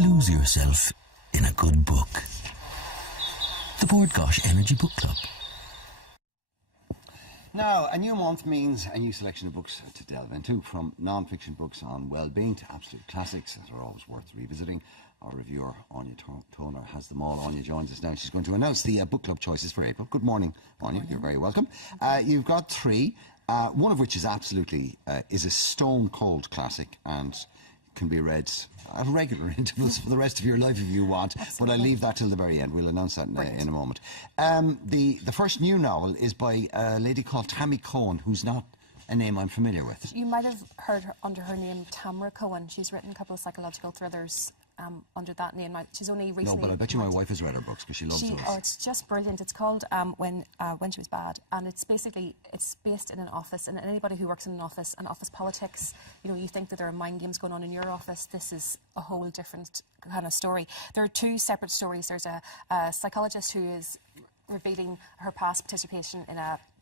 Lose yourself in a good book. The Board Gosh Energy Book Club. Now, a new month means a new selection of books to delve into, from non-fiction books on well-being to absolute classics that are always worth revisiting. Our reviewer, Anya Toner, has them all. Anya joins us now. She's going to announce the book club choices for April. Good morning, Anya. You're very welcome. You've got three, one of which is absolutely is a stone-cold classic and can be read at regular intervals for the rest of your life if you want. Absolutely. But I'll leave that till the very end. We'll announce that in a moment. The first new novel is by a lady called Tammy Cohen, who's not a name I'm familiar with. You might have heard her under her name Tamara Cohen. She's written a couple of psychological thrillers under that name. She's only recently... No, but I bet you my wife has read her books because she loves those. Oh, it's just brilliant. It's called When She Was Bad, and it's basically, it's based in an office, and anybody who works in an office and office politics, you know, you think that there are mind games going on in your office. This is a whole different kind of story. There are two separate stories. There's a psychologist who is revealing her past participation in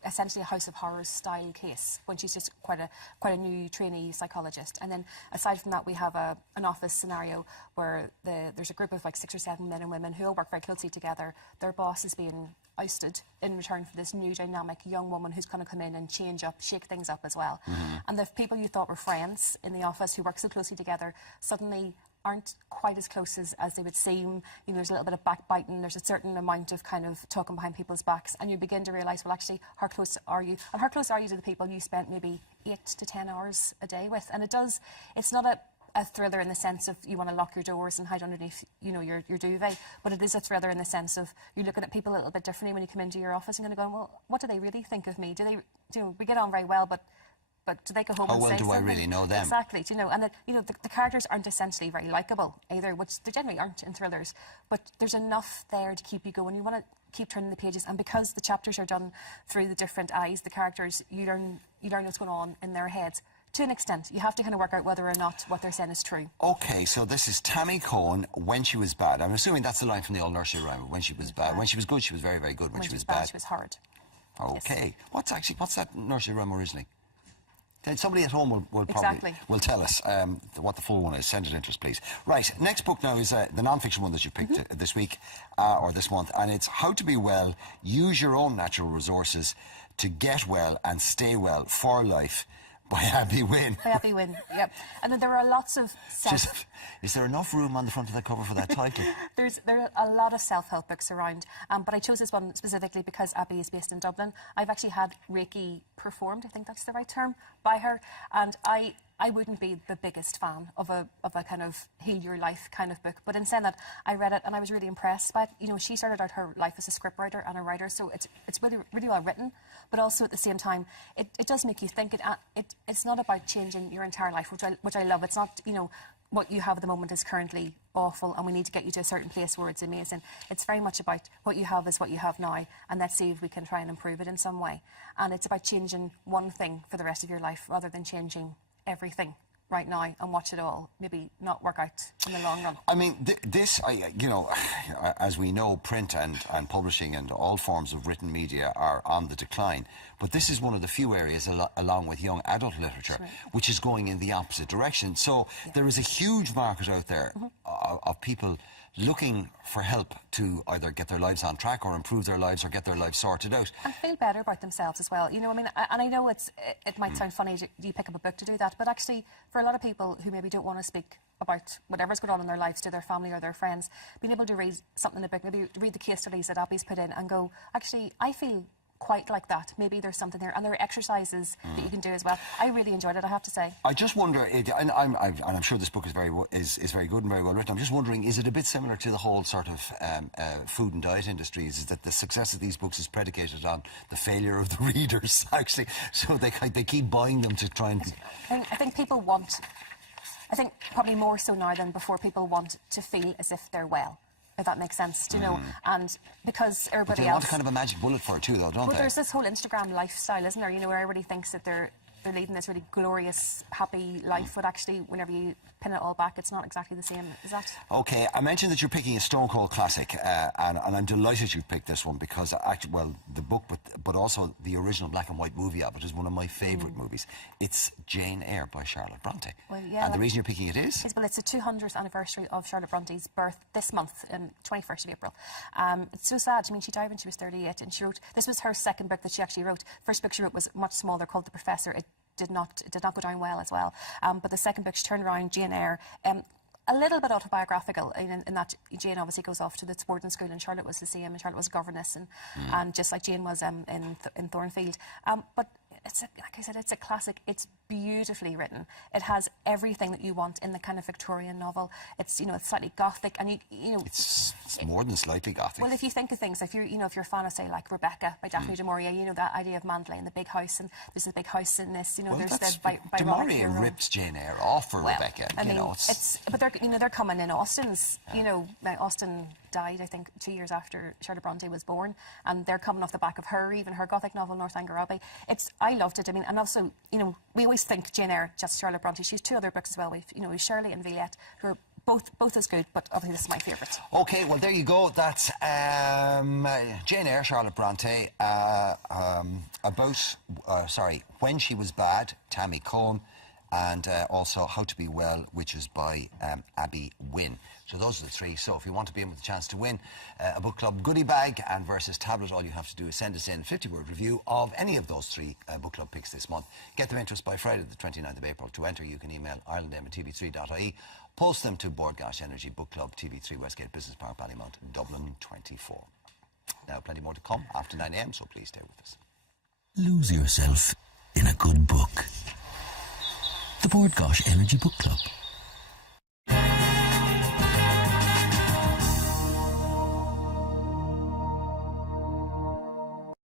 essentially a House of Horrors style case when she's just quite a new trainee psychologist. And then aside from that, we have an office scenario where there's a group of like 6 or 7 men and women who all work very closely together. Their boss is being ousted in return for this new dynamic young woman who's going to come in and change up, shake things up as well. And the people you thought were friends in the office who work so closely together suddenly aren't quite as close as they would seem. You know, there's a little bit of backbiting, there's a certain amount of kind of talking behind people's backs, and you begin to realise, well, actually, how close are you? And how close are you to the people you spent maybe 8 to 10 hours a day with? And it's not a thriller in the sense of you want to lock your doors and hide underneath, you know, your duvet, but it is a thriller in the sense of you're looking at people a little bit differently when you come into your office and going to go, well, what do they really think of me? We get on very well, but do they go home and say something? How well do I really know them? Exactly, you know, and the characters aren't essentially very likeable either, which they generally aren't in thrillers, but there's enough there to keep you going. You want to keep turning the pages, and because the chapters are done through the different eyes, the characters, you learn what's going on in their heads. To an extent, you have to kind of work out whether or not what they're saying is true. OK, so this is Tammy Cohen, When She Was Bad. I'm assuming that's the line from the old nursery rhyme, when she was bad. When she was good, she was very, very good. When she was bad, she was horrid. OK. Yes. What's that nursery rhyme originally? Somebody at home will probably will tell us what the full one is. Send it in to us, please. Right, next book now is the non-fiction one that you picked this week or this month, and it's How to Be Well, Use Your Own Natural Resources to Get Well and Stay Well for Life by Abby Wynne. By Abby Wynne, yep. And then there are lots of Is there enough room on the front of the cover for that title? There are a lot of self-help books around, but I chose this one specifically because Abby is based in Dublin. I've actually had Reiki performed, I think that's the right term, by her, and I wouldn't be the biggest fan of a kind of heal your life kind of book, but in saying that, I read it and I was really impressed by it. You know, she started out her life as a scriptwriter and a writer, so it's really, really well written, but also at the same time, it does make you think. It's not about changing your entire life, which I love. It's not, you know, what you have at the moment is currently awful and we need to get you to a certain place where it's amazing. It's very much about what you have is what you have now, and let's see if we can try and improve it in some way. And it's about changing one thing for the rest of your life rather than changing everything right now and watch it all maybe not work out in the long run. I mean, you know, as we know, print and publishing and all forms of written media are on the decline, but this is one of the few areas, along with young adult literature, which is going in the opposite direction. So there is a huge market out there of people looking for help to either get their lives on track or improve their lives or get their lives sorted out. And feel better about themselves as well. You know, I mean, and I know it might sound funny, you pick up a book to do that, but actually, for a lot of people who maybe don't want to speak about whatever's going on in their lives to their family or their friends, being able to read something in a book, maybe read the case studies that Abby's put in and go, actually, I feel quite like that. Maybe there's something there, and there are exercises that you can do as well. I really enjoyed it, I have to say. I just wonder, and I'm sure this book is very good and very well written. I'm just wondering, is it a bit similar to the whole sort of food and diet industries? Is that the success of these books is predicated on the failure of the readers, actually? So they keep buying them to try and. I think people want. I think probably more so now than before, people want to feel as if they're well. If that makes sense, you know, and because everybody else... They want kind of a magic bullet for it too, though, don't they? There's this whole Instagram lifestyle, isn't there, you know, where everybody thinks that they're they're leading this really glorious, happy life, but actually, whenever you pin it all back, it's not exactly the same. Is that? Okay, I mentioned that you're picking a Stone Cold classic, and I'm delighted you picked this one because, actually, well, the book, but also the original black and white movie of it is one of my favourite movies. It's Jane Eyre by Charlotte Bronte. Well, yeah, and the reason you're picking it is? Well, it's the 200th anniversary of Charlotte Bronte's birth this month, 21st of April. It's so sad. I mean, she died when she was 38, and she wrote, this was her second book that she actually wrote. First book she wrote was much smaller, called The Professor. It did not go down well as well. But the second book, she turned around, Jane Eyre, a little bit autobiographical in that Jane obviously goes off to the boarding school, and Charlotte was the same, and Charlotte was a governess, and just like Jane was in Thornfield. But it's like I said, it's a classic. It's beautifully written. It has everything that you want in the kind of Victorian novel. It's it's slightly gothic, and you know it's more than slightly gothic. Well, if you think of things, if you're a fan of, say, like Rebecca by Daphne du Maurier, that idea of Manderley and the big house, and there's a big house in this. Well, there's the du Maurier rips Jane Eyre off for Rebecca. I mean, but they're coming in Austen's. Austen died, I think, 2 years after Charlotte Bronte was born, and they're coming off the back of even her gothic novel Northanger Abbey. I loved it. I mean, and also, we always think Jane Eyre, just Charlotte Bronte. She has two other books as well. We've Shirley and Violette, who are both as good, but obviously this is my favourite. Okay, well, there you go. That's Jane Eyre, Charlotte Bronte, When She Was Bad, Tammy Cohn, and also How to Be Well, which is by Abby Wynne. So those are the three. So if you want to be in with a chance to win a book club goodie bag and versus tablet, all you have to do is send us in a 50-word review of any of those three book club picks this month. Get them into us by Friday the 29th of April. To enter, you can email irelandm@tv3.ie. Post them to Boardgash Energy Book Club, TV3 Westgate Business Park, Ballymount, Dublin 24. Now, plenty more to come after 9 a.m, so please stay with us. Lose yourself in a good book. The Boardgash Energy Book Club.